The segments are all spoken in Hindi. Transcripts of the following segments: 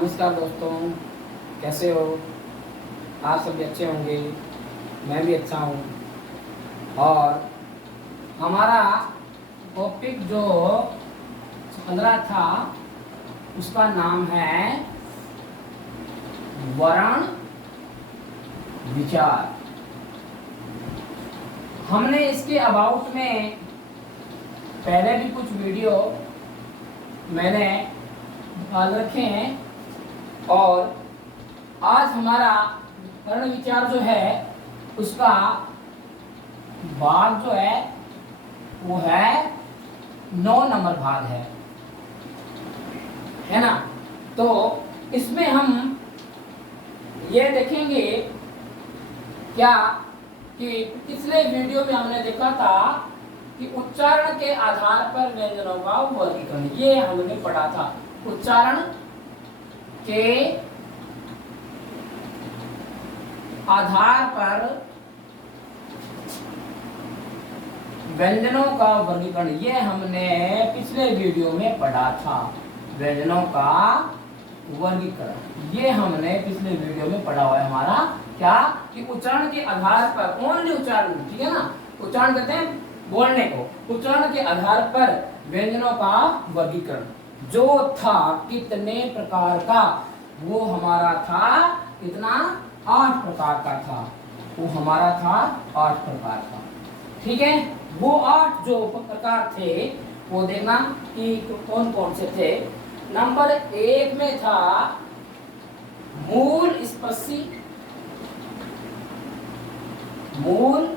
नमस्कार दोस्तों, कैसे हो? आप सभी अच्छे होंगे। मैं भी अच्छा हूँ। और हमारा टॉपिक जो चल रहा था उसका नाम है वर्ण विचार। हमने इसके अबाउट में पहले भी कुछ वीडियो मैंने डाल रखे हैं और आज हमारा वर्ण विचार जो है उसका भाग जो है वो है 9 नंबर भाग है ना। तो इसमें हम ये देखेंगे क्या कि पिछले वीडियो में हमने देखा था कि उच्चारण के आधार पर व्यंजनों का वर्गीकरण, ये हमने पढ़ा था। उच्चारण के आधार पर व्यंजनों का वर्गीकरण, ये हमने पिछले वीडियो में पढ़ा था। व्यंजनों का वर्गीकरण ये हमने पिछले वीडियो में पढ़ा हुआ है। हमारा क्या कि उच्चारण के आधार पर, ओनली उच्चारण, ठीक है ना, उच्चारण कहते हैं बोलने को। उच्चारण के आधार पर व्यंजनों का वर्गीकरण जो था कितने प्रकार का, वो हमारा था कितना, 8 प्रकार का था। वो हमारा था 8 प्रकार का, ठीक है। वो 8 जो प्रकार थे वो देखना कि कौन कौन से थे। नंबर 1 में था मूल स्पर्शी, मूल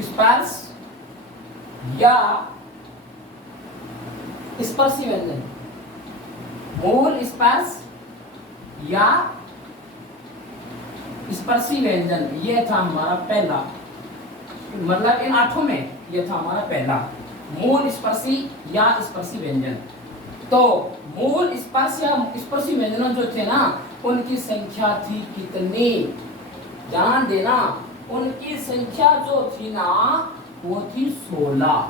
स्पर्श या स्पर्शी व्यंजन, मूल स्पर्श या स्पर्शी व्यंजन, ये था हमारा पहला। मतलब इन 8 में ये था हमारा पहला, मूल स्पर्शी या स्पर्शी व्यंजन। तो मूल स्पर्श या स्पर्शी व्यंजन जो थे ना, उनकी संख्या थी कितनी, ध्यान देना, उनकी संख्या जो थी ना वो थी 16,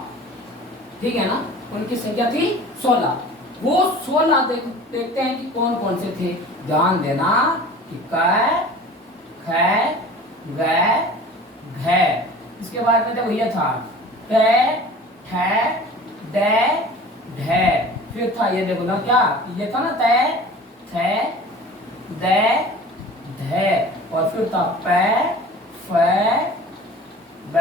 ठीक है ना। उनकी संख्या थी 16। वो 16 देखते हैं कि कौन कौन से थे। ध्यान देना कि क, ख, ग, घ। इसके बाद में देखो ये था ट, ठ, ड, ढ। फिर था ये देखो ना, क्या ये था ना त, थ, द, ध। और फिर था प, फ, ब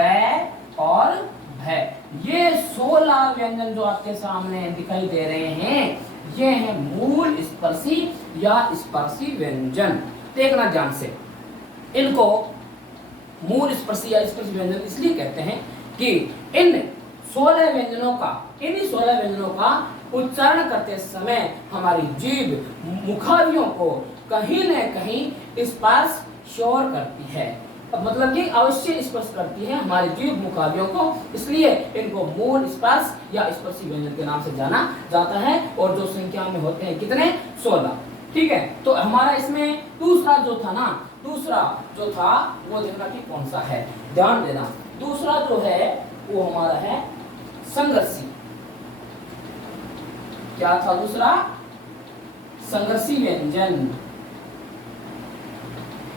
और भ। ये 16 व्यंजन जो आपके सामने दिखाई दे रहे हैं ये है मूल स्पर्शी या स्पर्शी व्यंजन। देखना ध्यान से, इनको मूल स्पर्शी या स्पर्शी व्यंजन इसलिए कहते हैं कि इन 16 व्यंजनों का, इन्हीं 16 व्यंजनों का उच्चारण करते समय हमारी जीभ मुखारियों को कहीं न कहीं स्पर्श शोर करती है। मतलब कि अवश्य स्पर्श करती है हमारी जीभ मुखारियों को, इसलिए इनको मूल स्पर्श या स्पर्शी व्यंजन के नाम से जाना जाता है। और जो संख्या में होते हैं कितने, 16, ठीक है। तो हमारा इसमें दूसरा जो था ना, दूसरा जो था वो देखना कि कौन सा है, ध्यान देना। दूसरा जो है वो हमारा है संघर्षी। क्या था दूसरा, संघर्षी व्यंजन।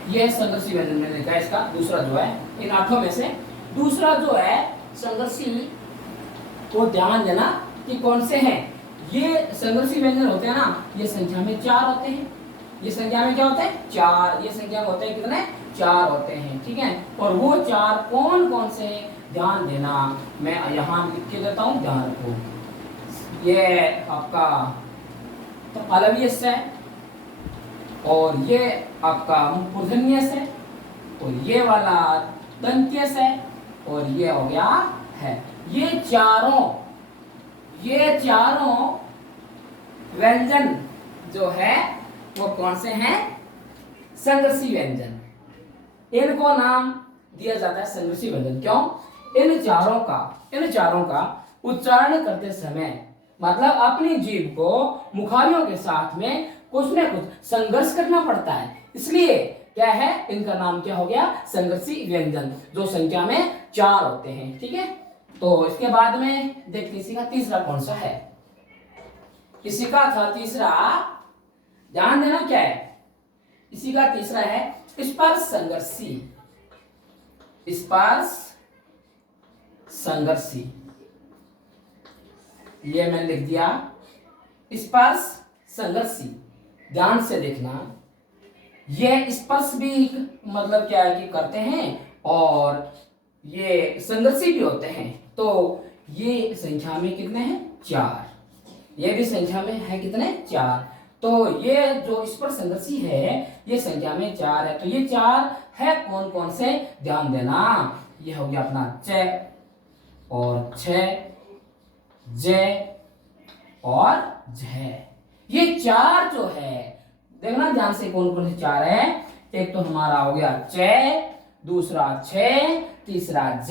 यह संघर्षी व्यंजन मैंने लिखा है इसका दूसरा जो है, इन 8 में से दूसरा जो है संघर्षी, तो ध्यान देना कि कौन से हैं। ये संघर्षी व्यंजन होते हैं ना, ये संख्या में 4 होते हैं। ये संख्या में क्या होते हैं, 4। ये संख्या में होते हैं कितने, 4 होते हैं, ठीक है। और वो 4 कौन कौन से हैं, ध्यान देना, मैं यहाँ लिख के देता हूँ, ध्यान रखो। ये आपका तालव्य है, और ये आपका मूर्धन्य है, और ये वाला दंत्य है, और ये हो गया है। ये चारों व्यंजन जो है वो कौन से हैं, संघर्षी व्यंजन। इनको नाम दिया जाता है संघर्षी व्यंजन। क्यों, इन चारों का उच्चारण करते समय मतलब अपनी जीभ को मुखारियों के साथ में कुछ न कुछ संघर्ष करना पड़ता है, इसलिए क्या है, इनका नाम क्या हो गया, संघर्षी व्यंजन, जो संख्या में 4 होते हैं, ठीक है। तो इसके बाद में देखते इसी का तीसरा कौन सा है। इसी का था तीसरा ध्यान देना क्या है। इसी का तीसरा है स्पर्श संघर्षी, स्पर्श संघर्षी, ये मैंने लिख दिया स्पर्श संघर्षी। ध्यान से देखना, ये स्पर्श भी मतलब क्या है कि करते हैं और ये संघर्षी भी होते हैं। तो ये संख्या में कितने हैं? 4। ये भी संख्या में है कितने? 4। तो ये जो स्पर्श संघर्षी है ये संख्या में 4 है। तो ये 4 है कौन कौन से? ध्यान देना, ये हो गया अपना च और छ, ज और झ। ये 4 जो है देखना ध्यान से कौन कौन से 4 है। एक तो हमारा हो गया च, दूसरा छ, तीसरा ज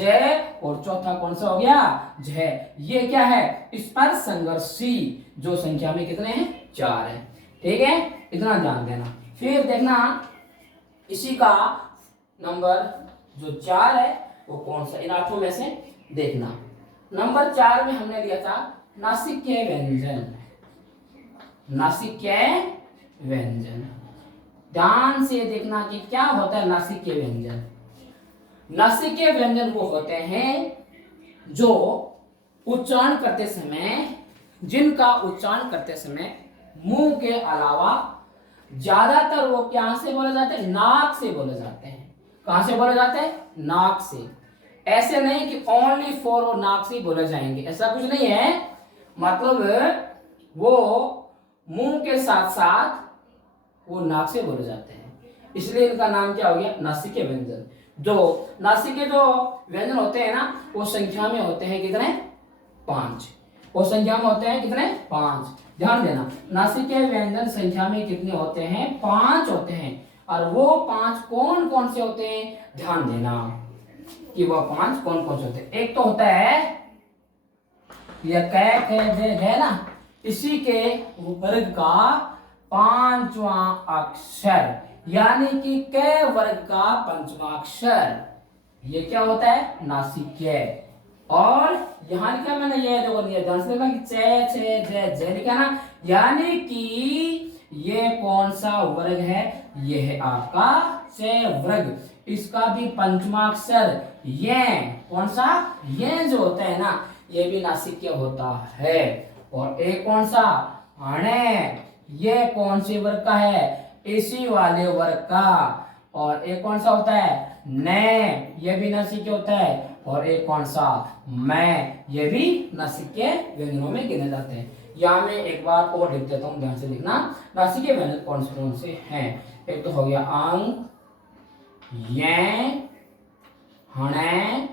और चौथा कौन सा हो गया? झ। ये क्या है? स्पर्श संघर्षी, जो संख्या में कितने हैं? 4 है। ठीक है, इतना ध्यान देना। फिर देखना इसी का नंबर जो 4 है वो कौन सा, इन 8 में से देखना। नंबर 4 में हमने लिया था नासिक्य व्यंजन, नासिक्य व्यंजन। ध्यान से देखना कि क्या होता है नासिक्य व्यंजन। नासिक्य व्यंजन वो होते हैं जो उच्चारण करते समय, जिनका उच्चारण करते समय मुंह के अलावा ज्यादातर वो कहां से बोले जाते हैं? नाक से बोले जाते हैं। कहां से बोले जाते हैं? नाक से। ऐसे नहीं कि ओनली फॉर वो नाक से बोले जाएंगे, ऐसा कुछ नहीं है। मतलब वो मुंह के साथ साथ वो नाक से बोले जाते हैं, इसलिए इनका नाम क्या हो गया? नासिक्य व्यंजन। जो नासिक्य जो व्यंजन होते हैं ना वो संख्या में होते हैं कितने? 5। वो संख्या में होते हैं कितने? 5। ध्यान देना, नासिक्य व्यंजन संख्या में कितने होते हैं? 5 होते हैं। और वो 5 कौन कौन से होते हैं? ध्यान देना कि वो 5 कौन कौन से होते हैं। एक तो होता है ये क है ना, इसी के वर्ग का 5वां अक्षर, यानी कि क वर्ग का 5वां अक्षर, ये क्या होता है? नासिक्य। और यहां लिखा मैंने, ये देखो ध्यान से देखना कि च छ ज लिखा ना, यानी कि ये कौन सा वर्ग है? ये है आपका च वर्ग। इसका भी 5वां अक्षर ये कौन सा? ये जो होता है ना ये भी नासिक्य होता है। और एक कौन सा? हणे, ये कौन से वर्ग का है? इसी वाले वर्ग का। और एक कौन सा होता है? ने, ये भी नासिक्य होता है। और एक कौन सा? मैं, ये भी नासिक्य व्यंजनों में गिने जाते हैं। यहाँ मैं एक बार और लिख देता हूँ, ध्यान से लिखना। नासिक्य व्यंजन कौन से हैं? एक तो हो गया अंग, ये, हणे,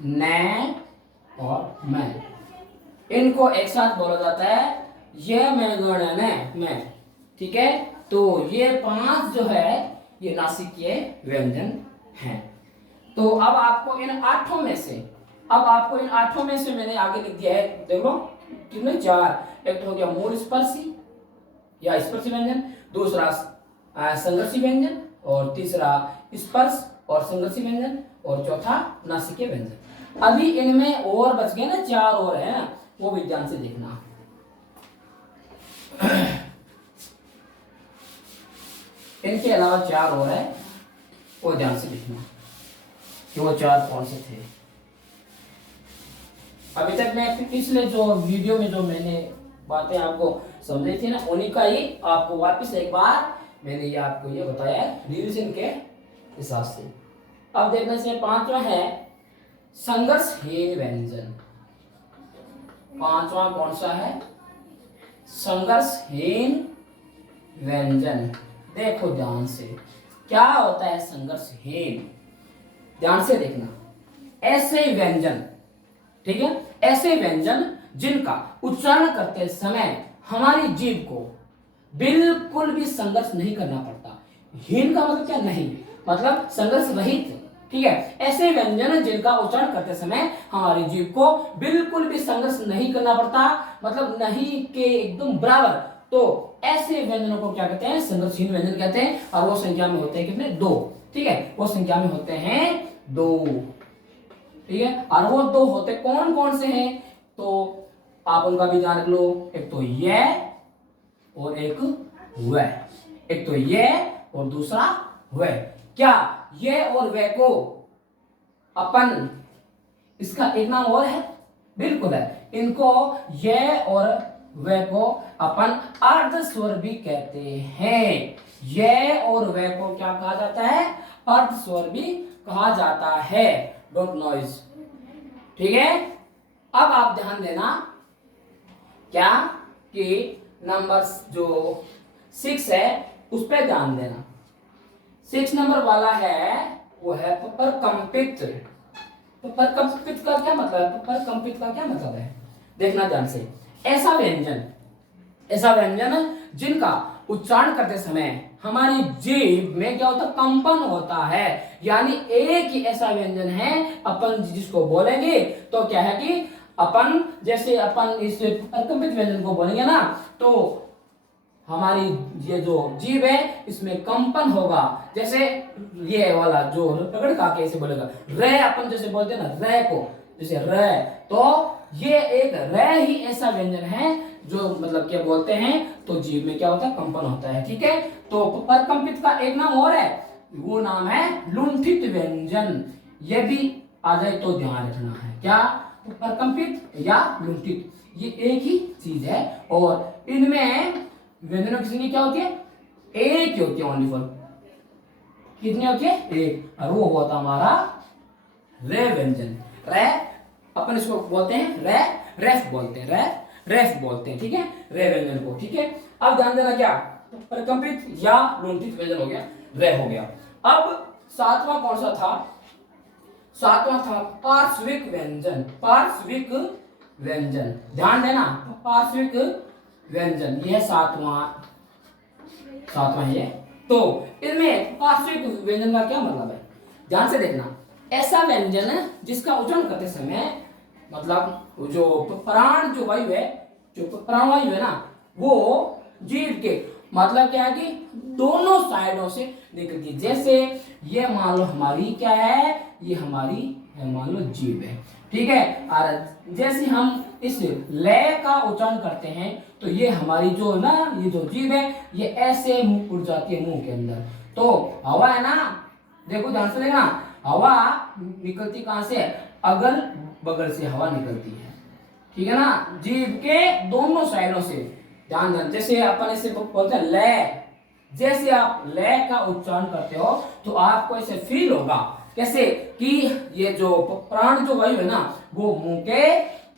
ने और मैं। इनको एक साथ बोला जाता है ये मैं गण ने मैं। ठीक है, तो ये 5 जो है ये नासिक्य व्यंजन हैं। तो अब आपको इन 8 में से, मैंने आगे लिख दिया है, देख लो कितने? 4। एक तो हो गया मूल स्पर्शी या स्पर्शी व्यंजन, दूसरा संघर्षी व्यंजन, और तीसरा स्पर्श और संघर्षी व्यंजन, और चौथा नासिक्य व्यंजन। अभी इनमें और बच गए ना 4 और है ना, वो भी ध्यान से देखना। इनके अलावा 4 और है, वो ध्यान से देखना कि वो 4 कौन से थे। अभी तक मैं पिछले जो वीडियो में जो मैंने बातें आपको समझी थी ना, उन्हीं का ही आपको वापस एक बार मैंने ये आपको ये बताया रिवीजन के हिसाब से। अब देखने से 5वां है संघर्षहीन व्यंजन। 5वां कौन सा है? संघर्षहीन व्यंजन। देखो ध्यान से, क्या होता है संघर्षहीन? ध्यान से देखना, ऐसे व्यंजन, ठीक है, ऐसे व्यंजन जिनका उच्चारण करते समय हमारी जीभ को बिल्कुल भी संघर्ष नहीं करना पड़ता। हीन का मतलब क्या? नहीं, मतलब संघर्ष रहित। ठीक है, ऐसे व्यंजन जिनका उच्चारण करते समय हमारी जीभ को बिल्कुल भी संघर्ष नहीं करना पड़ता, मतलब नहीं के एकदम बराबर, तो ऐसे व्यंजनों को क्या कहते हैं? संघर्षहीन व्यंजन कहते हैं। और वो संख्या में होते हैं कितने? 2। ठीक है, वो संख्या में होते हैं 2। ठीक है, और वो 2 होते कौन कौन से हैं? तो आप उनका भी ध्यान रख लो। एक तो ये और एक वह। एक तो ये और दूसरा वह। क्या ये और वह को अपन, इसका एक नाम और है? बिल्कुल है। इनको ये और वह को अपन अर्ध स्वर भी कहते हैं। ये और वह को क्या कहा जाता है? अर्ध स्वर भी कहा जाता है। Don't noise. ठीक है, अब आप ध्यान देना क्या कि नंबर जो 6 है उस पर ध्यान देना। 6 नंबर वाला है वो है परकंपित। तो परकंपित का क्या मतलब है? परकंपित का क्या मतलब है? देखना ध्यान से। ऐसा व्यंजन जिनका उच्चारण करते समय हमारी जीभ में क्या होता है? कंपन होता है। यानी एक ही ऐसा व्यंजन है अपन जिसको बोलेंगे तो क्या है कि अपन जैसे अपन इस परकंपित व्यंजन को बोलेंगे ना तो हमारी ये जो जीभ है इसमें कंपन होगा। जैसे ये वाला जो रगड़ का कैसे बोलेगा, रे अपन जैसे बोलते हैं ना, रे को जैसे रे, तो ये एक रे ही ऐसा व्यंजन है जो मतलब क्या बोलते हैं तो जीभ में क्या होता है? कंपन होता है। ठीक है, तो परकंपित का एक नाम और है, वो नाम है लुंठित व्यंजन। ये भी आ जाए तो ध्यान रखना है। क्या? परकंपित या लुंठित, ये एक ही चीज है। और इनमें व्यंजनों की संख्या क्या होती है? एक ही होती है, ओनली फॉर। कितनी होती है? एक। और वो होता हमारा रे व्यंजन। रे अपन इसको बोलते हैं रे, रेफ बोलते हैं, रे रेफ बोलते हैं। ठीक है, रे व्यंजन को। ठीक है, अब ध्यान देना क्या परकंपित या लुंठित व्यंजन हो गया, रे हो गया। अब सातवां कौन सा था? सातवां था पार्श्विक व्यंजन। पार्श्विक व्यंजन, ध्यान देना, पार्श्विक व्यंजन, यह सातवां है। तो इनमें पार्श्विक व्यंजन का क्या मतलब है? ध्यान से देखना। ऐसा व्यंजन जिसका उच्चारण करते समय मतलब जो प्राण जो वायु है, जो प्राणवायु है ना, वो जीभ के मतलब क्या है कि दोनों साइडों से निकलती है। जैसे ये मान लो हमारी क्या है, ये हमारी मान लो जीभ है। ठीक है, और जैसे हम इस लय का उच्चारण करते हैं तो ये हमारी जो ना ये जो जीभ है ये ऐसे मुंह उड़ जाती है, मुंह के अंदर। तो हवा है ना, देखो ध्यान से देखना, हवा निकलती कहां से? अगल बगल से हवा निकलती है। ठीक है ना, जीभ के दोनों साइडों से। ध्यान देना, जैसे अपन इसे बोलते हैं लय, जैसे आप लय का उच्चारण करते हो तो आपको ऐसे फील होगा कैसे कि ये जो प्राण जो वायु है ना वो मुंह के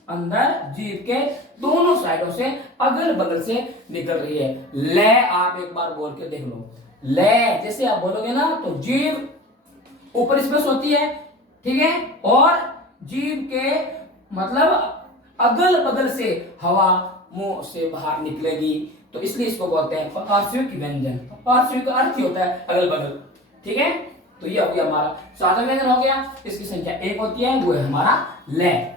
अंदर जीभ के दोनों साइडों से अगल बगल से निकल रही है। लय आप एक बार बोल के देख लो। लय जैसे आप बोलोगे ना तो जीभ ऊपर स्पर्श होती है। ठीक है, और जीभ के मतलब अगल बगल से हवा मुंह से बाहर निकलेगी, तो इसलिए इसको बोलते हैं पार्श्विक व्यंजन। पार्श्विक का अर्थ ही होता है अगल बगल। ठीक है, तो ये हो गया हमारा सातवां व्यंजन हो गया, इसकी संख्या एक होती है, वो है हमारा लय।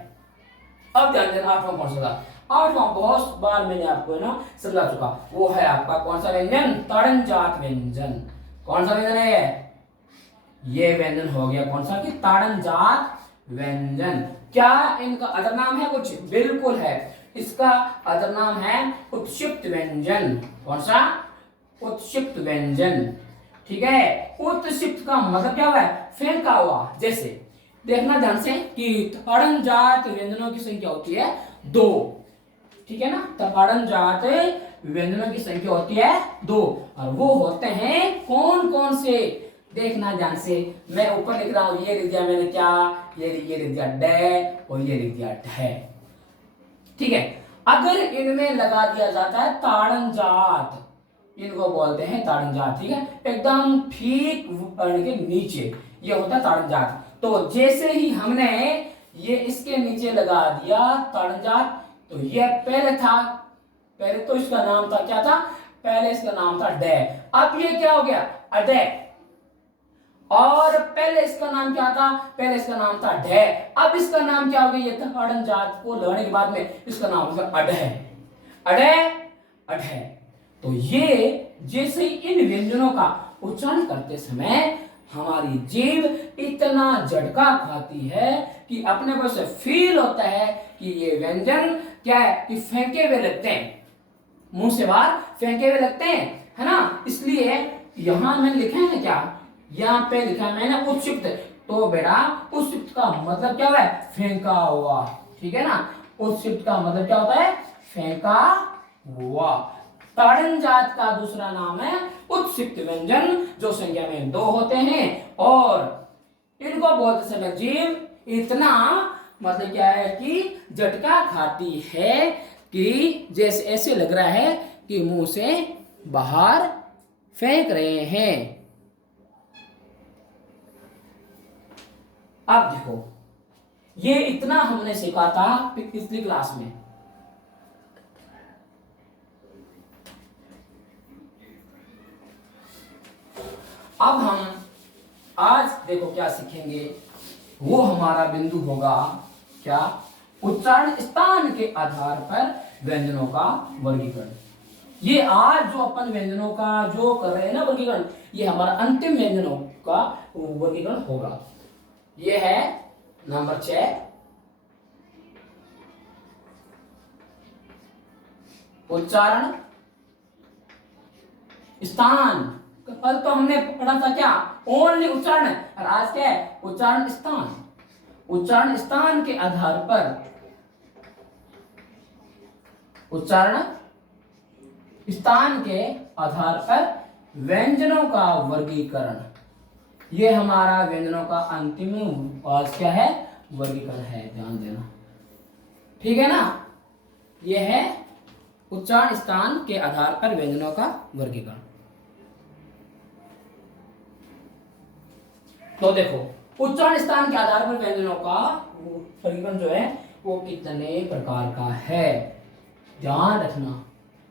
अब ध्यान देना आठवां कौन सा था? आठवां बहुत बार मैंने आपको ना समझा चुका, वो है आपका कौन सा व्यंजन? ताड़नजात व्यंजन। कौन सा व्यंजन है? ये व्यंजन हो गया कौन सा कि ताड़नजात व्यंजन। क्या इनका अदर नाम है कुछ? बिल्कुल है, इसका अदर नाम है उत्क्षिप्त व्यंजन। कौन सा? उत्क्षिप्त व्यंजन। ठीक है, उत्क्षिप्त का मतलब क्या हुआ? फेंका हुआ। जैसे देखना ध्यान से कि ताड़नजात व्यंजनों की संख्या होती है 2। ठीक है ना, ताड़नजात व्यंजनों की संख्या होती है 2, और वो होते हैं कौन कौन से? देखना ध्यान से, मैं ऊपर लिख रहा हूं, ये लिख दिया मैंने क्या, ये लिख दिया डे और ये लिख दिया ढे। ठीक है, अगर इनमें लगा दिया जाता है ताड़नजात, इनको बोलते हैं ताड़नजात। ठीक है, एकदम ठीक वर्ण के नीचे ये होता है ताड़नजात। तो जैसे ही हमने ये इसके नीचे लगा दिया ताड़नजात, तो ये पहले था, पहले तो इसका नाम था क्या था? पहले इसका नाम था डे। अब ये क्या हो गया? अडे। और पहले इसका नाम क्या था? पहले इसका नाम था ढे। अब इसका नाम क्या हो गया? ये ताड़नजात को लगाने के बाद में इसका नाम हो गया अडे। अडे अडे। तो ये जैसे ही इन व्यंजनों का उच्चारण करते समय हमारी जीभ इतना झटका खाती है कि अपने को से फील होता है कि ये व्यंजन क्या है कि फेंके हुए लगते हैं, मुंह से बाहर फेंके हुए लगते हैं। है ना। इसलिए यहां मैंने लिखा है ना क्या, यहाँ पे लिखा है मैंने उत्क्षिप्त, तो बेटा उत्क्षिप्त का मतलब क्या हुआ है, फेंका हुआ, ठीक है ना। उत्क्षिप्त का मतलब क्या होता है, फेंका हुआ। ताड़न जात का दूसरा नाम है उत्क्षिप्त व्यंजन, जो संख्या में 2 होते हैं, और इनको बोलते समय जीव इतना मतलब क्या है कि झटका खाती है कि जैसे ऐसे लग रहा है कि मुंह से बाहर फेंक रहे हैं। अब देखो, ये इतना हमने सीखा था पिछली क्लास में। अब हम आज देखो क्या सीखेंगे, वो हमारा बिंदु होगा क्या, उच्चारण स्थान के आधार पर व्यंजनों का वर्गीकरण। ये आज जो अपन व्यंजनों का जो कर रहे हैं ना वर्गीकरण, ये हमारा अंतिम व्यंजनों का वर्गीकरण होगा। ये है नंबर 6, उच्चारण स्थान। कल तो हमने पढ़ा था क्या, ओनली उच्चारण, और आज क्या है, उच्चारण स्थान। उच्चारण स्थान के आधार पर, उच्चारण स्थान के आधार पर व्यंजनों का वर्गीकरण। ये हमारा व्यंजनों का अंतिम आज क्या है, वर्गीकरण है, ध्यान देना, ठीक है ना। यह है उच्चारण स्थान के आधार पर व्यंजनों का वर्गीकरण। तो देखो उच्चारण स्थान के आधार पर व्यंजनों का वर्गीकरण जो है वो कितने प्रकार का है, ध्यान रखना।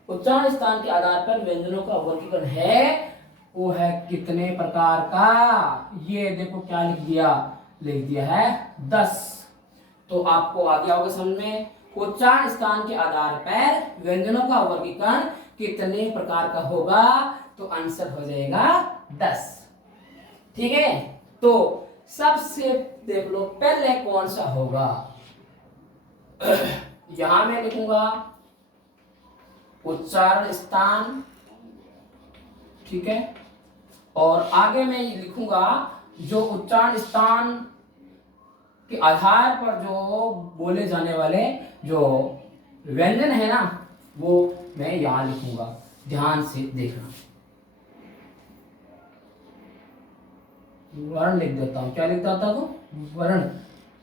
उच्चारण स्थान के आधार पर व्यंजनों का वर्गीकरण है, वो है कितने प्रकार का, ये देखो क्या लिख दिया है 10। तो आपको आ गया होगा समझ में, उच्चारण स्थान के आधार पर व्यंजनों का वर्गीकरण कितने प्रकार का होगा, तो आंसर हो जाएगा 10, ठीक है। तो सबसे देख लो पहले कौन सा होगा, यहां मैं लिखूंगा उच्चारण स्थान, ठीक है, और आगे मैं लिखूंगा जो उच्चारण स्थान के आधार पर जो बोले जाने वाले जो व्यंजन है ना, वो मैं यहां लिखूंगा, ध्यान से देखना। वर्ण लिख देता हूं, क्या लिख देता हूं, वर्ण,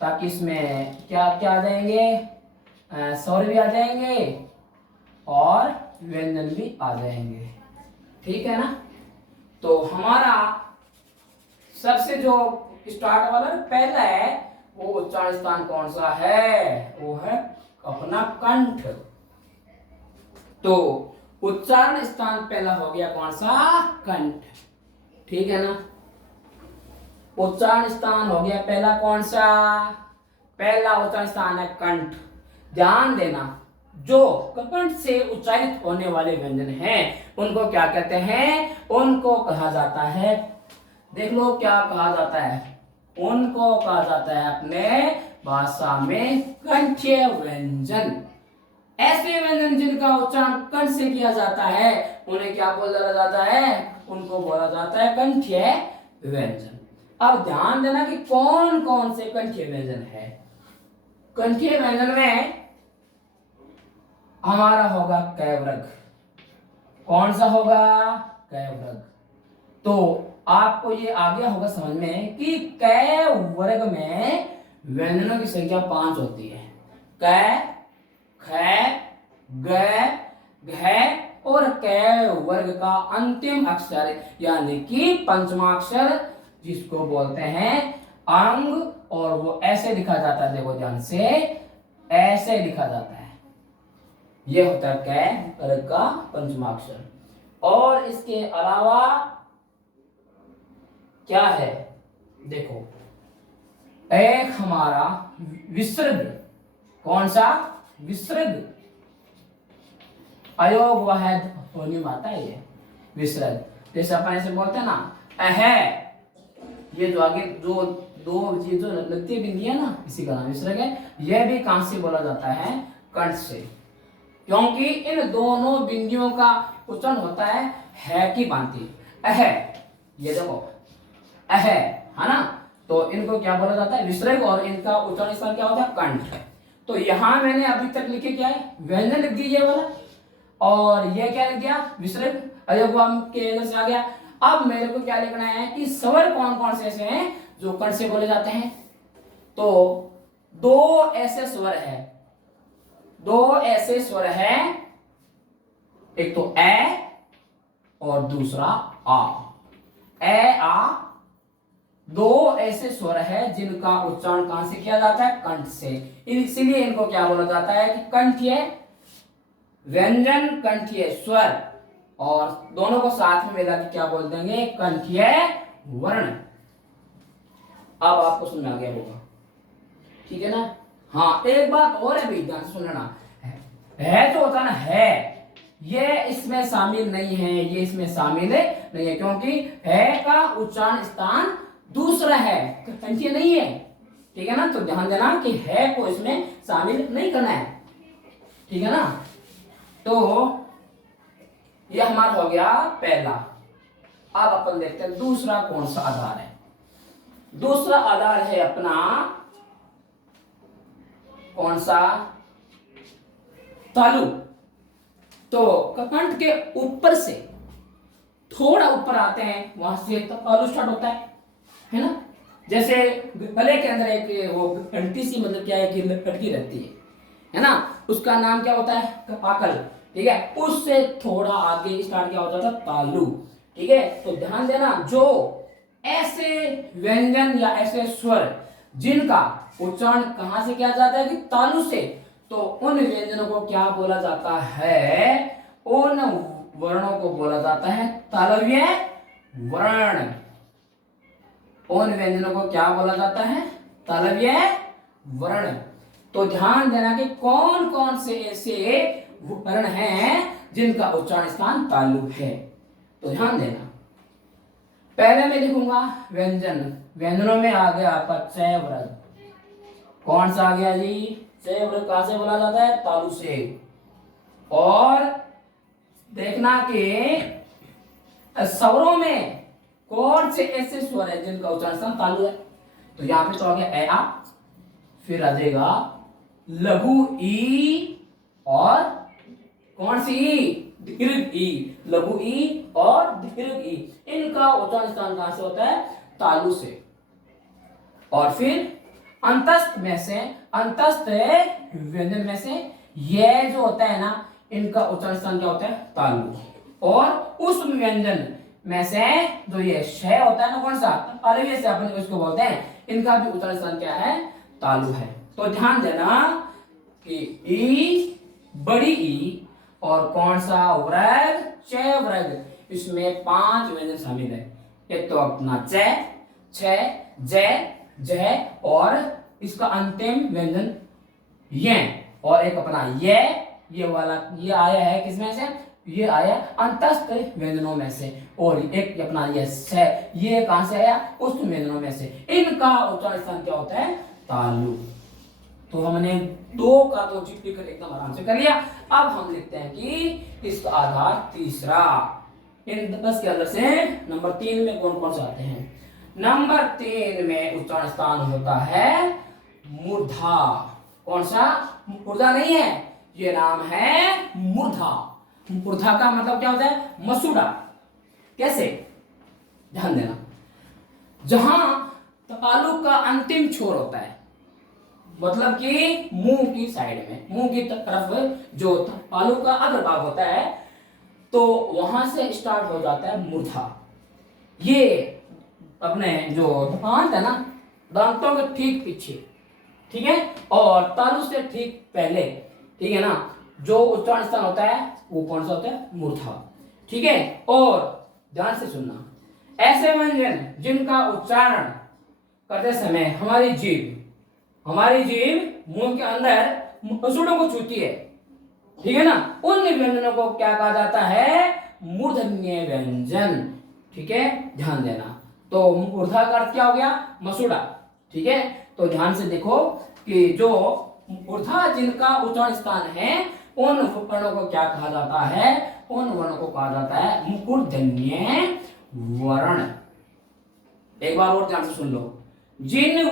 ताकि इसमें क्या क्या आ जाएंगे, स्वर भी आ जाएंगे और व्यंजन भी आ जाएंगे, ठीक है ना। तो हमारा सबसे जो स्टार्ट वाला पहला है, वो उच्चारण स्थान कौन सा है, वो है अपना कंठ। तो उच्चारण स्थान पहला हो गया कौन सा, कंठ, ठीक है ना। उच्चारण स्थान हो गया पहला कौन सा, पहला उच्चारण स्थान है कंठ। ध्यान देना, जो कंठ से उच्चारित होने वाले व्यंजन हैं उनको क्या कहते हैं, उनको कहा जाता है, देख लो क्या कहा जाता है, उनको कहा जाता है अपने भाषा में कंठीय व्यंजन। ऐसे व्यंजन जिनका उच्चारण कंठ से किया जाता है उन्हें क्या बोला जाता है, उनको बोला जाता है कंठीय व्यंजन। अब ध्यान देना कि कौन कौन से कंठीय व्यंजन है। कंठीय व्यंजन में हमारा होगा कैवृग, कौन सा होगा, कैवृग। तो आपको ये आ गया होगा समझ में कि कै वर्ग में व्यंजनों की संख्या 5 होती है, कै, ख, ग, घ और कै वर्ग का अंतिम अक्षर यानी कि पंचमाक्षर जिसको बोलते हैं अंग, और वो ऐसे लिखा जाता है, देखो ध्यान से, ऐसे लिखा जाता है, ये होता है कै वर्ग का पंचमाक्षर। और इसके अलावा क्या है, देखो एक हमारा विसर्ग, कौन सा, विसर्ग, अयोग वह ध्वनि माता है ये विसर्ग। जैसे अपन ऐसे बोलते हैं ना अह, ये जो आगे जो दो ये जो लगती है बिंदियां ना, इसी का नाम विसर्ग है। यह भी कहां से बोला जाता है, कंठ से, क्योंकि इन दोनों बिंदियों का उच्चारण होता है है की भांति। अह, ये देखो अह, है ना, तो इनको क्या बोला जाता है, विसर्ग, और इनका उच्चारण स्थान क्या होता है, कंठ। तो यहां मैंने अभी तक लिखे क्या है, व्यंजन लिख दीजिए वाला, और ये क्या लिख दिया, विसर्ग, अयगुआम के इधर से आ गया। अब मेरे को क्या लिखना है कि स्वर कौन कौन से ऐसे हैं जो कंठ से बोले जाते हैं। तो दो ऐसे स्वर है, दो ऐसे स्वर है, एक तो ए और दूसरा आ। ए आ, दो ऐसे स्वर है जिनका उच्चारण कहां से किया जाता है, कंठ से। इसीलिए इनको क्या बोला जाता है कि कंठीय व्यंजन, कंठीय स्वर, और दोनों को साथ में मिला के क्या बोल देंगे, कंठीय वर्ण। अब आपको समझ आ गया होगा, ठीक है ना। हाँ, एक बात और है भाई, ध्यान से सुनना, है जो होता है ना, है ये इसमें शामिल नहीं है, ये इसमें शामिल नहीं है, क्योंकि है का उच्चारण स्थान दूसरा है, कंठीय नहीं है, ठीक है ना। तो ध्यान देना कि है को इसमें शामिल नहीं करना है, ठीक है ना। तो ये हमारा हो गया पहला। अब अपन देखते हैं दूसरा कौन सा आधार है। दूसरा आधार है अपना कौन सा, तालु। तो कंठ के ऊपर से थोड़ा ऊपर आते हैं, वहां से तालु स्टार्ट होता है ना। जैसे गले के अंदर एक वो घंटी सी, मतलब क्या है कि लटकी रहती है ना, उसका नाम क्या होता है, पाकल, ठीक है। उससे थोड़ा आगे स्टार्ट क्या होता था, तालु, ठीक है। तो ध्यान देना, जो ऐसे व्यंजन या ऐसे स्वर जिनका उच्चारण कहां से किया जाता है कि तालु से, तो उन व्यंजनों को क्या बोला जाता है, उन वर्णों को बोला जाता है तालव्य वर्ण। उन व्यंजनों को क्या बोला जाता है, तालव्य वर्ण। तो ध्यान देना कि कौन कौन से ऐसे वर्ण हैं जिनका उच्चारण स्थान तालु है। तो ध्यान देना, पहले मैं लिखूंगा व्यंजन। व्यंजनों में आ गया आपका चय वर्ग। कौन सा आ गया जी, चय वर्ग कहां से बोला जाता है, तालु से। और देखना कि स्वरों में कौन से ऐसे स्वर है जिनका उच्चारण स्थान तालु है। तो यहां पे तो आ गया ए आ, फिर आ जाएगा लघु ई, और कौन सी ई, दीर्घ ई, लघु ई और दीर्घ ई, इनका उच्चारण स्थान कहां से होता है, तालु से। और फिर अंतस्थ में से, अंतस्थ व्यंजन में से ये जो होता है ना, इनका उच्चारण स्थान क्या होता है, तालु। और उस व्यंजन में से जो ये श होता है ना, कौन सा, तालव्य से अपन उसको बोलते हैं, इनका भी उच्चारण स्थान क्या है, तालु है। तो ध्यान देना कि ई, बड़ी ई, और कौन सा वर्ग, चय वर्ग, इसमें 5 व्यंजन शामिल है। एक तो अपना च, छ, ज, ज, और इसका अंतिम व्यंजन ये, और एक अपना ये वाला, ये आया है किसमें से, ये आया अंतस्थ व्यंजनों में से। और एक अपना ये स, ये कहां से आया, उस व्यंजनों में से। इनका उच्चारण स्थान क्या होता है, तालु। तो हमने दो का तो चिट्ठी कर एकदम आराम से कर लिया। अब हम लिखते हैं कि इसका आधार तीसरा। इन 10 के अंदर से नंबर 3 में कौन कौन से आते हैं। नंबर 3 में उच्चारण स्थान होता है मूर्धा। कौन सा, मूर्धा नहीं है, ये नाम है मूर्धा। मूर्धा का मतलब क्या होता है, मसूड़ा। कैसे, ध्यान देना, जहां तालु का अंतिम छोर होता है, मतलब कि मुंह की साइड में, मुंह की तरफ जो तालु का अग्रभाग होता है, तो वहां से स्टार्ट हो जाता है मूर्धा। ये अपने जो दांत है ना, दांतों के ठीक पीछे, ठीक है, और तालु से ठीक पहले, ठीक है ना, जो उच्चारण स्थान होता है वो कौन सा होता है, मूर्धा, ठीक है। और ध्यान से सुनना, ऐसे व्यंजन जिनका उच्चारण करते समय हमारी जीभ मुंह के अंदर मसूड़ों को छूती है, ठीक है ना, उन व्यंजनों को क्या कहा जाता है, मूर्धन्य व्यंजन, ठीक है, ध्यान देना। तो मूर्धा का अर्थ क्या हो गया, मसूड़ा, ठीक है। तो ध्यान से देखो कि जो मूर्धा जिनका उच्चारण स्थान है, उन वर्णों को क्या कहा जाता है, उन वर्णों को कहा जाता है मुकुटधन्य वर्ण। एक बार और ध्यान से सुन लो, जिन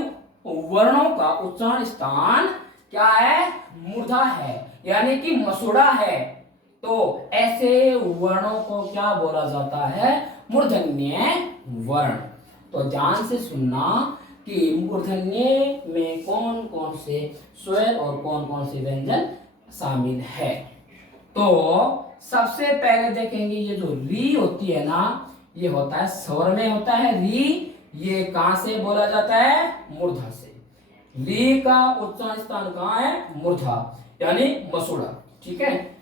वर्णों का उच्चारण स्थान क्या है, मूर्धा है, यानी कि मसूड़ा है, तो ऐसे वर्णों को क्या बोला जाता है, मूर्धन्य वर्ण। तो ध्यान से सुनना कि मूर्धन्य में कौन कौन से स्वर और कौन कौन से व्यंजन शामिल है। तो सबसे पहले देखेंगे ये जो री होती है ना, ये होता है स्वर में होता है री। ये कहां से बोला जाता है, मूर्धा से। री का उच्चारण स्थान कहां है, मूर्धा यानी मसूड़ा, ठीक है।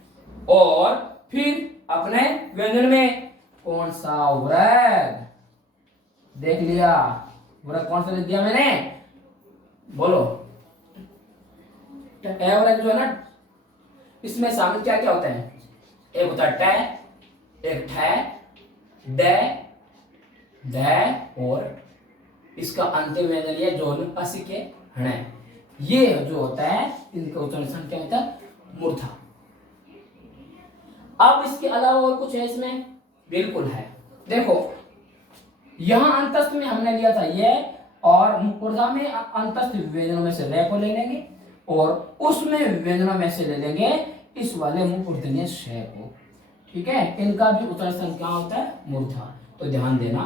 और फिर अपने व्यंजन में कौन सा वृद्ध, देख लिया, वृद्ध कौन सा लिख दिया मैंने, बोलो। वृद्ध जो है ना, इसमें शामिल क्या क्या होते हैं, एक होता है ट, एक ठ, द और इसका अंतिम व्यंजन है जो असी के हणे। ये जो होता है इनका उच्चारण स्थान क्या होता है, मूर्धा। अब इसके अलावा और कुछ है इसमें, बिल्कुल है। देखो यहां अंतस्थ में हमने लिया था ये, और मूर्धा में अंतस्थ व्यंजनों में से रे को ले लेंगे और उसमें व्यंजनों में से ले लेंगे इस वाले मूर्धन्य श को, ठीक है। इनका भी उच्चारण स्थान क्या होता है, मूर्धा। तो ध्यान देना,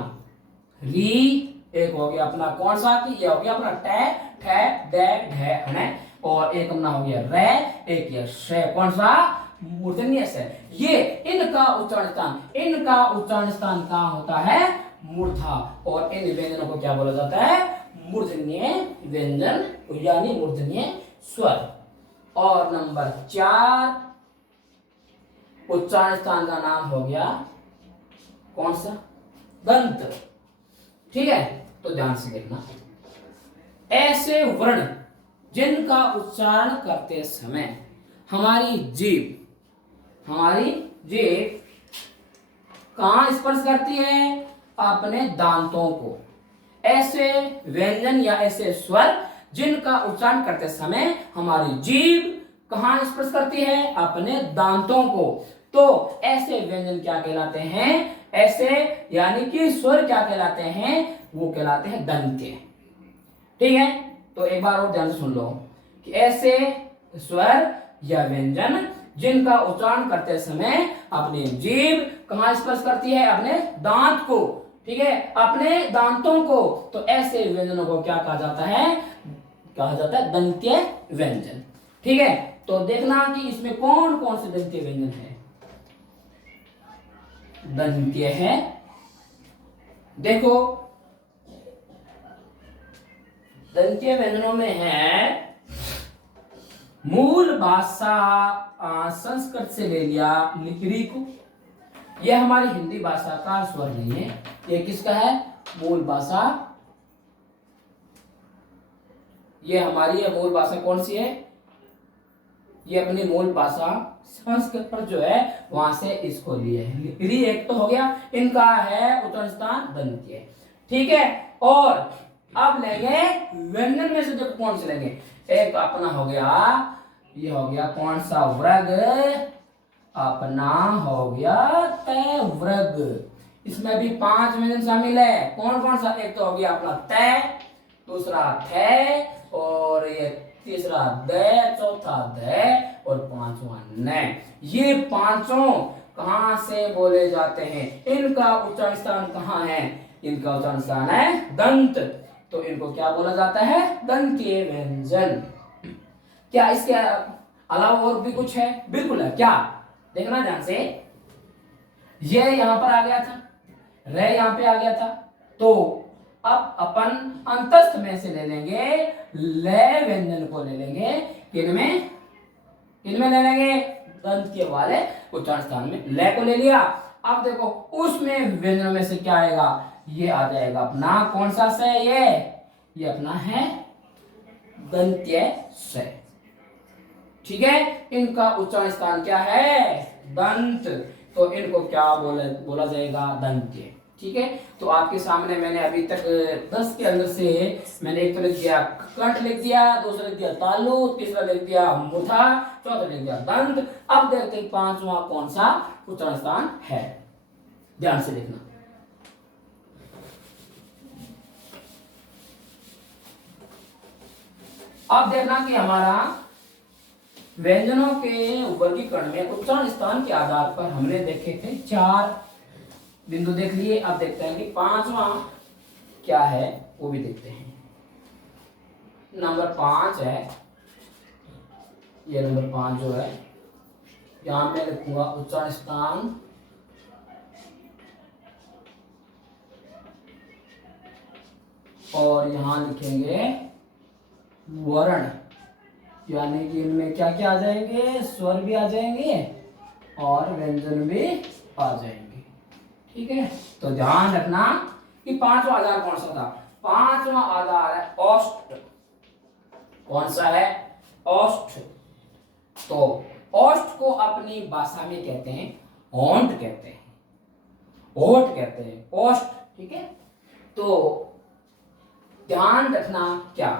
री एक हो गया अपना कौन सा, कि ये हो गया अपना ट, ठ, द, ढ, हणे, और एक अपना हो गया रे, एक ये श, कौन सा, मूर्धन्य श। ये इनका उच्चारण स्थान कहां होता है, मूर्धा। और इन व्यंजनों को क्या बोला जाता है, मूर्धन्य व्यंजन यानी मूर्धन्य स्वर। और नंबर 4 उच्चारण स्थान का नाम हो गया कौन सा, दंत, ठीक है। तो ध्यान से देखना, ऐसे वर्ण जिनका उच्चारण करते समय हमारी जीभ कहां स्पर्श करती है, अपने दांतों को। ऐसे व्यंजन या ऐसे स्वर जिनका उच्चारण करते समय हमारी जीभ कहां स्पर्श करती है, अपने दांतों को, तो ऐसे व्यंजन क्या कहलाते हैं, ऐसे यानी कि स्वर क्या कहलाते हैं, वो कहलाते हैं दंत्य, ठीक है। तो एक बार और ध्यान से सुन लो कि ऐसे स्वर या व्यंजन जिनका उच्चारण करते समय अपनी जीभ कहां स्पर्श करती है, अपने दांत को, ठीक है, अपने दांतों को, तो ऐसे व्यंजनों को क्या कहा जाता है, कहा जाता है दंत्य व्यंजन, ठीक है। तो देखना कि इसमें कौन कौन से दंत्य व्यंजन है, दंत्य है। देखो दंत्य व्यंजनों में है, मूल भाषा संस्कृत से ले लिया री को, यह हमारी हिंदी भाषा का स्वर नहीं है, ये किसका है, मूल भाषा। ये हमारी है मूल भाषा कौन सी है, ये अपनी मूल भाषा संस्कृत पर जो है वहां से इसको लिए है। री एक तो हो गया, इनका है उच्चारण स्थान दंत्य, ठीक है। और अब लेंगे व्यंजन में से जो कौन से लेंगे, एक अपना हो गया, ये हो गया कौन सा, वृग, अपना हो गया तय वृग। इसमें भी 5 व्यंजन शामिल है, कौन कौन सा, एक तो हो गया अपना तय, दूसरा थे, और ये तीसरा द, चौथा ध, और पांचवा न। ये पांचों कहां से बोले जाते हैं, इनका उच्चारण स्थान कहां है, इनका उच्चारण स्थान है दंत, तो इनको क्या बोला जाता है, दंत्य व्यंजन। क्या इसके अलावा और भी कुछ है, बिल्कुल है, क्या, देखना ध्यान से, ये यहां पर आ गया था, रे यहां पे आ गया था, तो अब अपन अंतस्थ में से ले लेंगे ले व्यंजन को, ले लेंगे किनमें ले लेंगे, दंत्य वाले उच्चारण स्थान में ले को ले लिया। अब देखो उसमें व्यंजन में से क्या आएगा, ये आ जाएगा अपना कौन सा स, ये अपना है दंत्य स, ठीक है। इनका उच्चारण स्थान क्या है, दंत, तो इनको क्या बोला जाएगा, दंत्य, ठीक है। तो आपके सामने मैंने अभी तक 10 के अंदर से मैंने एक तो लिख दिया कंठ, लिख दिया दूसरा लिख दिया तालु, तीसरा लिख दिया मुथा, चौथा लिख दिया दंत। अब देखते हैं पांचवा कौन सा उच्चारण स्थान है, ध्यान से देखना। अब देखना कि हमारा व्यंजनों के वर्गीकरण में उच्चारण स्थान के आधार पर हमने देखे थे 4 बिंदु देख लिए। अब देखते हैं कि पांचवा क्या है, वो भी देखते हैं। नंबर 5 है, ये नंबर 5 जो है, यहां मैं लिखूंगा उच्चारण स्थान और यहां लिखेंगे वर्ण, यानी कि इनमें क्या क्या आ जाएंगे, स्वर भी आ जाएंगे और व्यंजन भी आ जाएंगे। ठीक है, तो ध्यान रखना कि पांचवा आधार कौन सा था। पांचवा आधार है ओष्ठ। कौन सा है, ओष्ठ। तो ओष्ठ को अपनी भाषा में कहते हैं ओंठ कहते हैं, ओठ कहते हैं, ओष्ठ। ठीक है, तो ध्यान रखना क्या,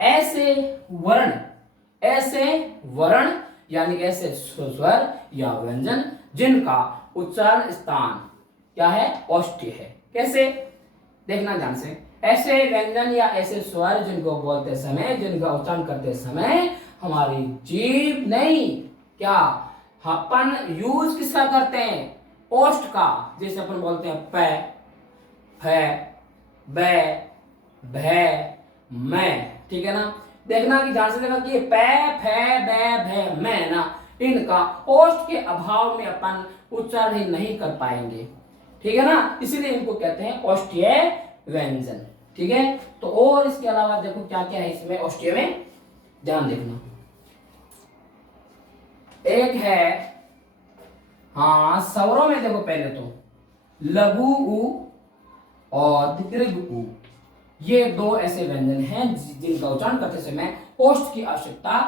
ऐसे वर्ण यानी ऐसे स्वर या व्यंजन जिनका उच्चारण स्थान क्या है, ओष्ठ्य है। कैसे, देखना ध्यान से। ऐसे व्यंजन या ऐसे स्वर जिनको बोलते समय, जिनका उच्चारण करते समय हमारी जीभ नहीं, क्या अपन यूज किसका करते हैं, ओष्ठ का। जैसे अपन बोलते हैं प, फ, ब, भ, मैं। ठीक है ना, देखना कि ध्यान से देखना कि प, फ, ब, भ, मैं ना, इनका ओष्ठ के अभाव में अपन उच्चारण ही नहीं कर पाएंगे। ठीक है ना, इसीलिए इनको कहते हैं ओष्ठीय व्यंजन। ठीक है, तो और इसके अलावा देखो क्या क्या है इसमें ओष्ठीय में, ध्यान देखना। एक है, हाँ स्वरों में देखो, पहले तो लघु उ और दीर्घ उ, ये दो ऐसे व्यंजन हैं जिनका उच्चारण करते समय ओष्ठ की आवश्यकता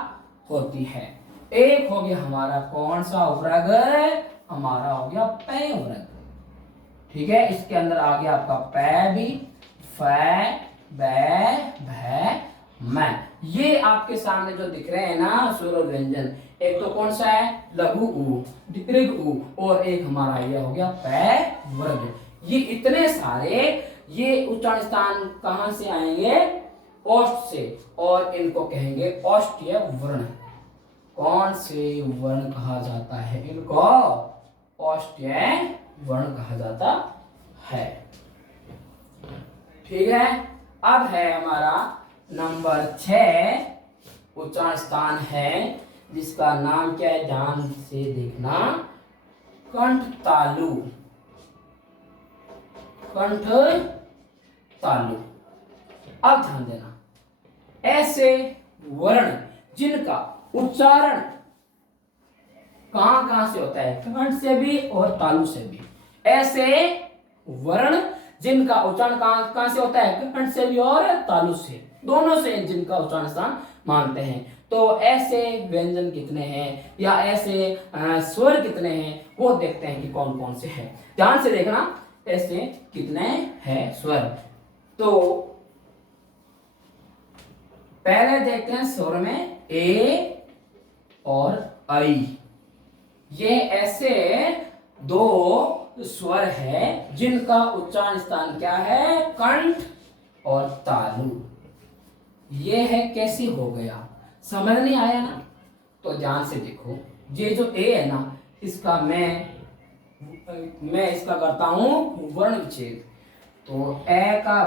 होती है। एक हो गया हमारा कौन सा उपवर्ग, हमारा हो गया पै वर्ग। ठीक है, इसके अंदर आ गया आपका पै भी, फ, ब, भ, मैं। ये आपके सामने जो दिख रहे हैं ना स्वर और व्यंजन, एक तो कौन सा है, लघु उ, दीर्घ उ, और एक हमारा ये हो गया पै वर्ग। ये इतने सारे ये उच्चारण स्थान कहां से आएंगे, ओष्ठ से, और इनको कहेंगे ओष्ठीय वर्ण। कौन से वर्ण कहा जाता है इनको, ओष्ठीय वर्ण कहा जाता है। ठीक है, अब है हमारा नंबर 6 उच्चारण स्थान है, जिसका नाम क्या है, ध्यान से देखना, कंठ तालु। कंठ तालु। अब ध्यान देना, ऐसे वर्ण जिनका उच्चारण कहां कहां से होता है, कंठ से भी और तालु से भी। ऐसे वर्ण जिनका उच्चारण कहां कहां से होता है, कंठ से भी और तालु से, दोनों से जिनका उच्चारण स्थान मानते हैं। तो ऐसे व्यंजन कितने हैं या ऐसे स्वर कितने हैं, वो देखते हैं कि कौन कौन से हैं। ध्यान से देखना, ऐसे कितने हैं स्वर। तो पहले देखते हैं स्वर में ए और आई। ये ऐसे दो स्वर है जिनका उच्चारण स्थान क्या है, कंठ और तालु। ये है कैसे हो गया, समझ नहीं आया ना, तो ध्यान से देखो। ये जो ए है ना, इसका मैं इसका करता हूं वर्ण विच्छेद। तो ए का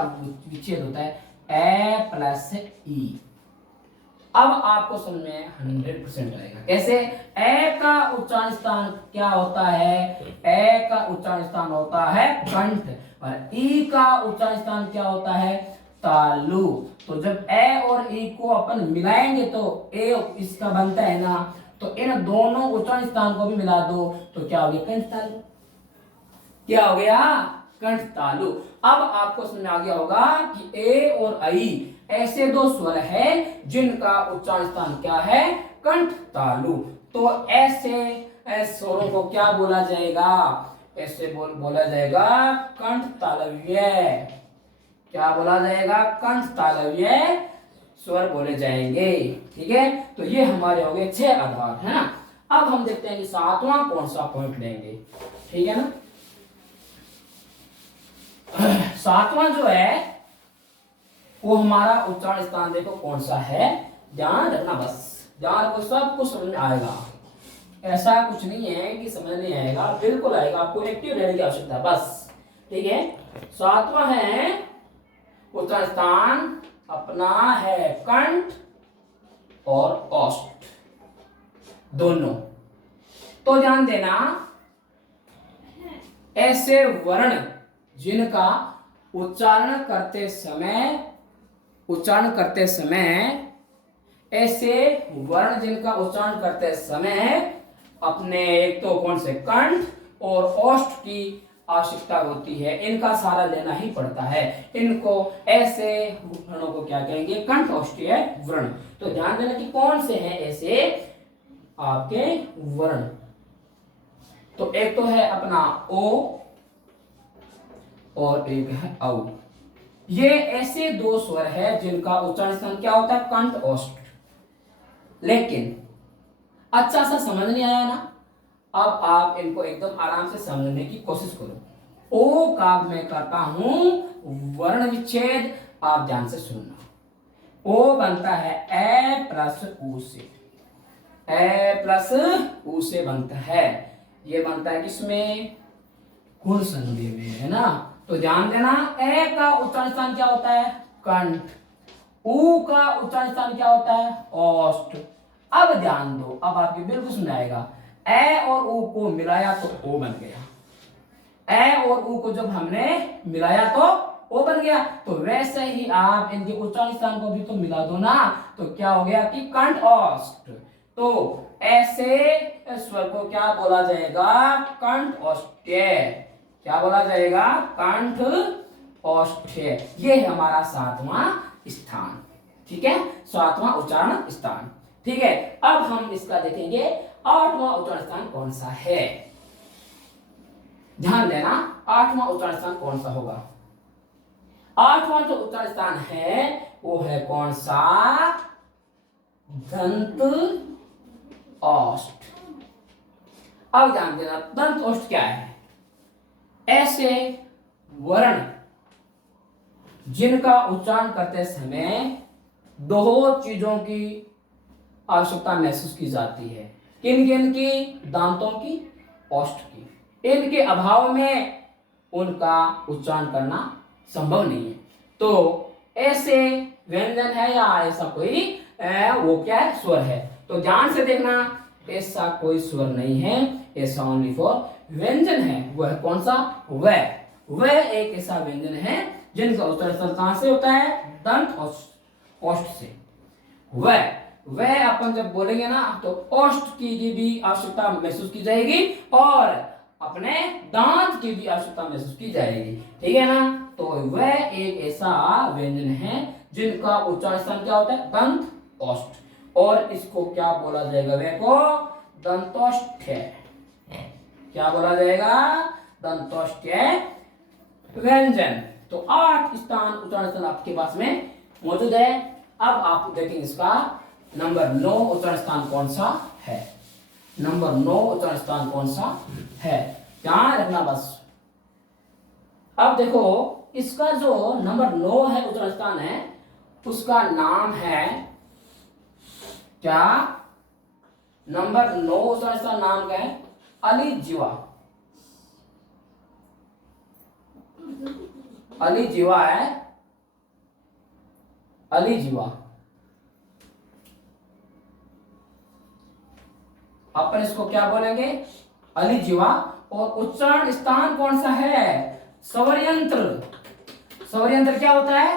विच्छेद होता है ए प्लस ई। अब आपको समझ में 100% आएगा कैसे। ए का उच्चारण स्थान क्या होता है, ए का उच्चारण स्थान होता है कंठ, और ई का उच्चारण स्थान क्या होता है, तालु। तो जब ए और ई को अपन मिलाएंगे तो ए इसका बनता है ना, तो इन दोनों उच्चारण स्थान को भी मिला दो तो क्या हो गया, कंठ तालु। क्या हो गया, कंठ तालु। अब आपको समझ में आ गया होगा कि ए और आई ऐसे दो स्वर है जिनका उच्चारण स्थान क्या है, कंठ तालु। तो ऐसे स्वरों को क्या बोला जाएगा, ऐसे बोला जाएगा कंठ तालव्य। क्या बोला जाएगा? कंठ तालव्य स्वर बोले जाएंगे। ठीक है, तो ये हमारे हो गए 6 आधार, है ना। अब हम देखते हैं कि 7वां कौन सा पॉइंट लेंगे। ठीक है ना। 7वां जो है वो हमारा उच्चारण स्थान देखो कौन सा है, ध्यान रखना, बस ध्यान रखो, सब कुछ समझ में आएगा। ऐसा कुछ नहीं है कि समझ नहीं आएगा, बिल्कुल आएगा, आपको एक्टिव रहने की आवश्यकता है बस। ठीक है, 7वां है उच्चारण स्थान अपना है कंठ और ओष्ठ दोनों। तो ध्यान देना, ऐसे वर्ण जिनका उच्चारण करते समय ऐसे वर्ण जिनका उच्चारण करते समय अपने एक तो कौन से कंठ और ओष्ठ की आवश्यकता होती है, इनका सहारा लेना ही पड़ता है। इनको ऐसे वर्णों को क्या कहेंगे? कंठ ओष्ठीय वर्ण। तो ध्यान देना कि कौन से हैं ऐसे आपके वर्ण। तो एक तो है अपना ओ और एक है औ। ये ऐसे 2 स्वर है जिनका उच्चारण स्थान क्या होता है? कंठ ओष्ठ। लेकिन अच्छा सा समझ नहीं आया ना, अब आप इनको एकदम आराम से समझने की कोशिश करो। ओ का मैं करता हूं वर्ण विच्छेद, आप ध्यान से सुनना। ओ बनता है ए प्लस ऊ से, ए प्लस ऊ से बनता है। ये बनता है किसमें? गुण संधि में, है ना। तो ध्यान देना, ए का उच्चारण स्थान क्या होता है? कंठ। ऊ का उच्चारण स्थान क्या होता है? ओष्ठ। अब ध्यान दो, अब आपको बिल्कुल समझ आएगा। ए और ऊ को मिलाया तो ओ बन गया। ए और ऊ को जब हमने मिलाया तो ओ बन गया। तो वैसे ही आप इनके उच्चारण स्थान को भी तो मिला दो ना, तो क्या हो गया कि कंठ ओष्ठ। तो ऐसे स्वर को क्या बोला जाएगा? कंठ ओष्ठ्य। क्या बोला जाएगा? कंठ ओष्ठ्य। ये है हमारा 7वां स्थान। ठीक है, 7वां उच्चारण स्थान। ठीक है, अब हम इसका देखेंगे 8वां उच्चारण स्थान कौन सा है। ध्यान देना, 8वां उच्चारण स्थान कौन सा होगा? 8वां जो उच्चारण स्थान है वो है कौन सा? दंत ओष्ठ। अब ध्यान देना, दंत ओष्ठ क्या है? ऐसे वर्ण जिनका उच्चारण करते समय 2 चीजों की आवश्यकता महसूस की जाती है। किन किन की? दांतों की, ओष्ठ की। इनके अभाव में उनका उच्चारण करना संभव नहीं है। तो ऐसे व्यंजन है या ऐसा कोई वो क्या है? स्वर है। तो ध्यान से देखना, ऐसा कोई स्वर नहीं है, ऐसा ओनली फॉर व्यंजन है। वह कौन सा? वह एक ऐसा व्यंजन है जिनका उच्चारण कहां से होता है? दंत ओष्ठ से। वह अपन जब बोलेंगे ना तो ओष्ठ की भी आवश्यकता महसूस की जाएगी और अपने दांत की भी आवश्यकता महसूस की जाएगी। ठीक है ना। तो वह एक ऐसा व्यंजन है जिनका उच्चारण स्थान क्या होता है? दंत ओष्ठ। और इसको क्या बोला जाएगा? वह को दंतोष्ठ्य। क्या बोला जाएगा? दंतोष्ठ्य व्यंजन। तो 8 स्थान उच्चारण स्थान आपके पास में मौजूद है। अब आप देखेंगे इसका नंबर 9 उच्चारण स्थान कौन सा है। नंबर 9 उच्चारण स्थान कौन सा है, ध्यान रखना बस। अब देखो, इसका जो नंबर 9 है उच्चारण स्थान है, उसका नाम है क्या? नंबर 9 उच्चारण स्थान नाम क्या है? अलिजीवा। अलिजीवा है, अलिजीवा। अपन इसको क्या बोलेंगे? अलिजीवा। और उच्चारण स्थान कौन सा है? स्वरयंत्र। स्वरयंत्र क्या होता है?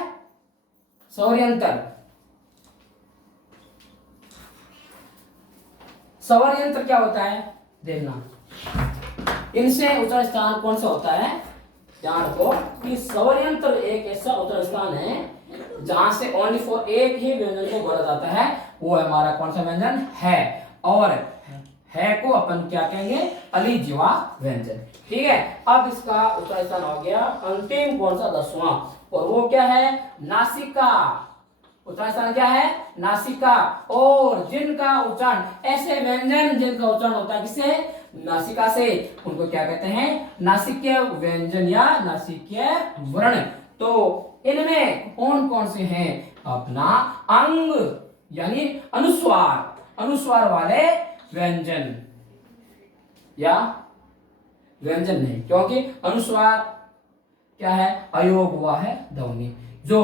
स्वरयंत्र। स्वरयंत्र क्या होता है देखना, इनसे उच्चारण स्थान कौन सा होता है? ध्यान रखो कि स्वरयंत्र एक ऐसा उच्चारण स्थान है जहां से ओनली फॉर एक ही व्यंजन को बोला जाता है। वो हमारा कौन सा व्यंजन है? और है को अपन क्या कहेंगे, अलिजीवा व्यंजन। ठीक है, अब इसका उच्चारण स्थान हो गया अंतिम कौन सा, 10वां, और वो क्या है, नासिका। उच्चारण स्थान क्या है, नासिका। और जिनका उच्चारण ऐसे व्यंजन जिनका उच्चारण होता है किससे, नासिका से, उनको क्या कहते हैं, नासिकीय व्यंजन या नासिकीय वर्ण। तो इनमें कौन कौन से हैं, अपना अंग यानी अनुस्वार, अनुस्वार वाले व्यंजन या व्यंजन नहीं, क्योंकि अनुस्वार क्या है, अयोग हुआ है ध्वनि, जो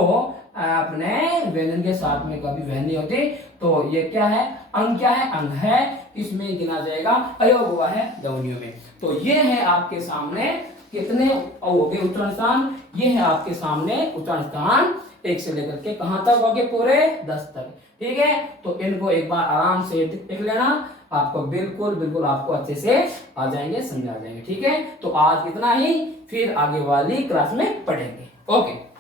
अपने व्यंजन के साथ में कभी वह नहीं होती, तो ये क्या है, अंग क्या है, अंग है, इसमें गिना जाएगा, अयोग हुआ है ध्वनियों में। तो ये है आपके सामने कितने हो गए उच्चारण स्थान, ये है आपके सामने उच्चारण स्थान 1 से लेकर के कहां तक हो गए, पूरे 10 तक। ठीक है, तो इनको एक बार आराम से देख लेना, आपको बिल्कुल बिल्कुल आपको अच्छे से आ जाएंगे, समझ आ जाएंगे। ठीक है, तो आज इतना ही, फिर आगे वाली क्लास में पढ़ेंगे। ओके।